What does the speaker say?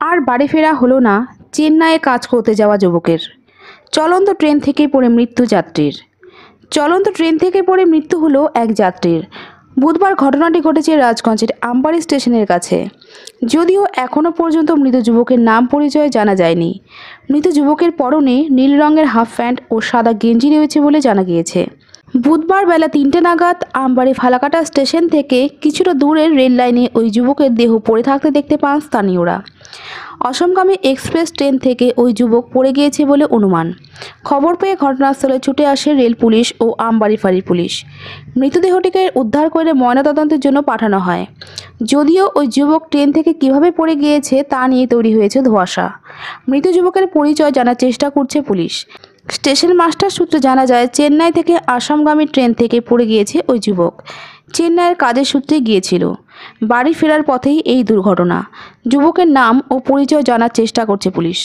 আর বাড়ি ফেরা হলো না চেন্নাইয়ে কাজ করতে যাওয়া যুবকের। চলন্ত ট্রেন থেকে পড়ে মৃত্যু যাত্রীর। চলন্ত ট্রেন থেকে পড়ে মৃত্যু হলো এক যাত্রীর। বুধবার ঘটনাটি ঘটেছে রাজগঞ্জের আমবাড়ি স্টেশনের কাছে। যদিও এখনও পর্যন্ত মৃত যুবকের নাম পরিচয় জানা যায়নি। মৃত যুবকের পরনে নীল রঙের হাফ প্যান্ট ও সাদা গেঞ্জি রয়েছে বলে জানা গিয়েছে। বুধবার বেলা ৩টে নাগাদ আমবাড়ি ফালাকাটা স্টেশন থেকে কিছুটা দূরের রেল লাইনে ওই যুবকের দেহ পড়ে থাকতে দেখতে পান স্থানীয়রা। অসমগামী এক্সপ্রেস ট্রেন থেকে ওই যুবক পড়ে গিয়েছে বলে অনুমান। খবর পেয়ে ঘটনাস্থলে ছুটে আসে রেল পুলিশ ও আমবাড়ি ফাঁড়ির পুলিশ। মৃতদেহটিকে উদ্ধার করে ময়নাতদন্তের জন্য পাঠানো হয়। যদিও ওই যুবক ট্রেন থেকে কিভাবে পড়ে গিয়েছে তা নিয়ে তৈরি হয়েছে ধোঁয়াশা। মৃত যুবকের পরিচয় জানার চেষ্টা করছে পুলিশ। স্টেশন মাস্টার সূত্রে জানা যায়, চেন্নাই থেকে আসামগামী ট্রেন থেকে পড়ে গিয়েছে ওই যুবক। চেন্নাইয়ের কাজের সূত্রে গিয়েছিল। বাড়ি ফেরার পথেই এই দুর্ঘটনা। যুবকের নাম ও পরিচয় জানার চেষ্টা করছে পুলিশ।